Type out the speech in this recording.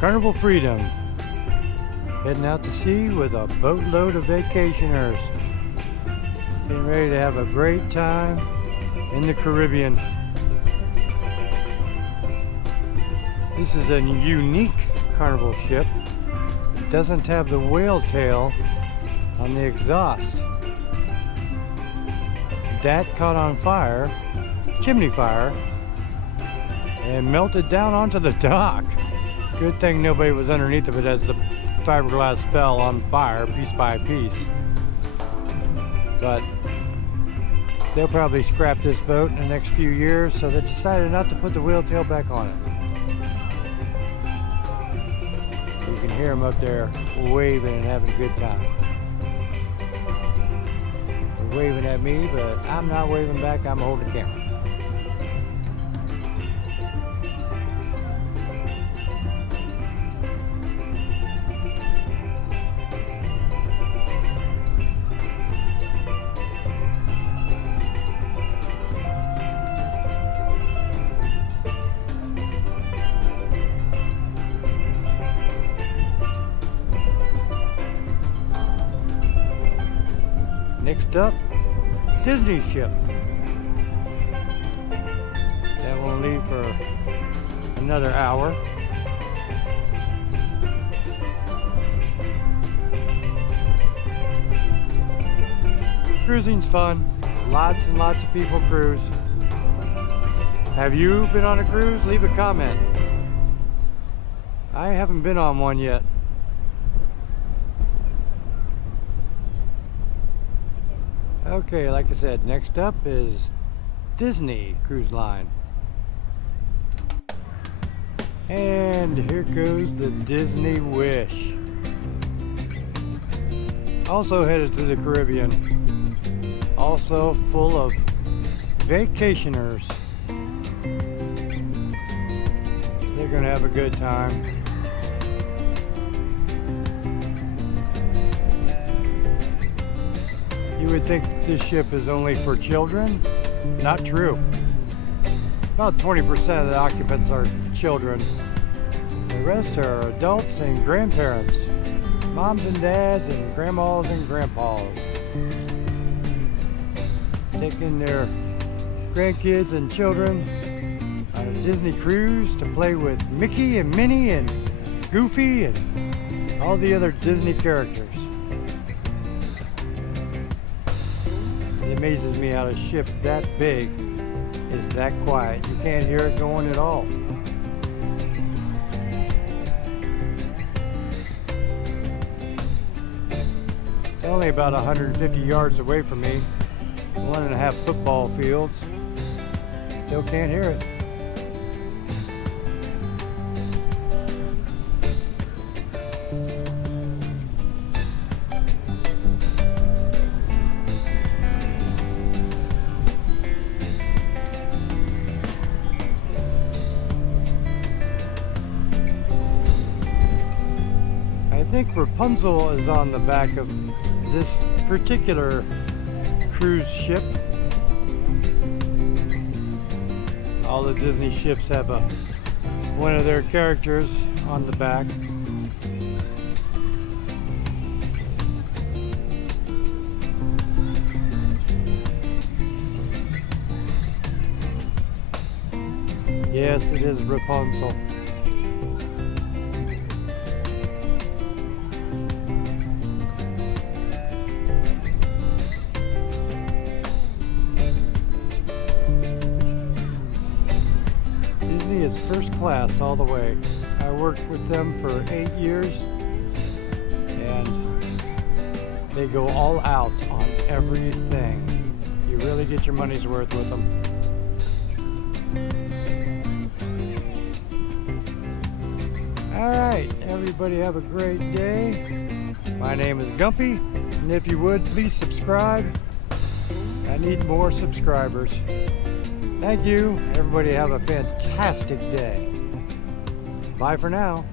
Carnival Freedom, heading out to sea with a boatload of vacationers, getting ready to have a great time in the Caribbean. This is a unique Carnival ship. It doesn't have the whale tail on the exhaust. That caught on fire, chimney fire, and melted down onto the dock. Good thing nobody was underneath of it as the fiberglass fell on fire piece by piece. But they'll probably scrap this boat in the next few years, so they decided not to put the whale tail back on it. You can hear them up there waving and having a good time. They're waving at me, but I'm not waving back, I'm holding the camera. Next up, Disney ship. That won't leave for another hour. Cruising's fun. Lots and lots of people cruise. Have you been on a cruise? Leave a comment. I haven't been on one yet. Okay, like I said, next up is Disney Cruise Line. And here goes the Disney Wish. Also headed to the Caribbean. Also full of vacationers. They're gonna have a good time. You would think this ship is only for children. Not true. About 20% of the occupants are children. The rest are adults and grandparents, moms and dads and grandmas and grandpas, taking their grandkids and children on a Disney cruise to play with Mickey and Minnie and Goofy and all the other Disney characters. It amazes me how a ship that big is that quiet. You can't hear it going at all. It's only about 150 yards away from me, 1.5 football fields. Still can't hear it. I think Rapunzel is on the back of this particular cruise ship. All the Disney ships have one of their characters on the back. Yes, it is Rapunzel. Disney is first class all the way. I worked with them for 8 years and they go all out on everything. You really get your money's worth with them. Alright, everybody have a great day. My name is Gumpy, and if you would, please subscribe. I need more subscribers. Thank you. Everybody have a fantastic day. Bye for now.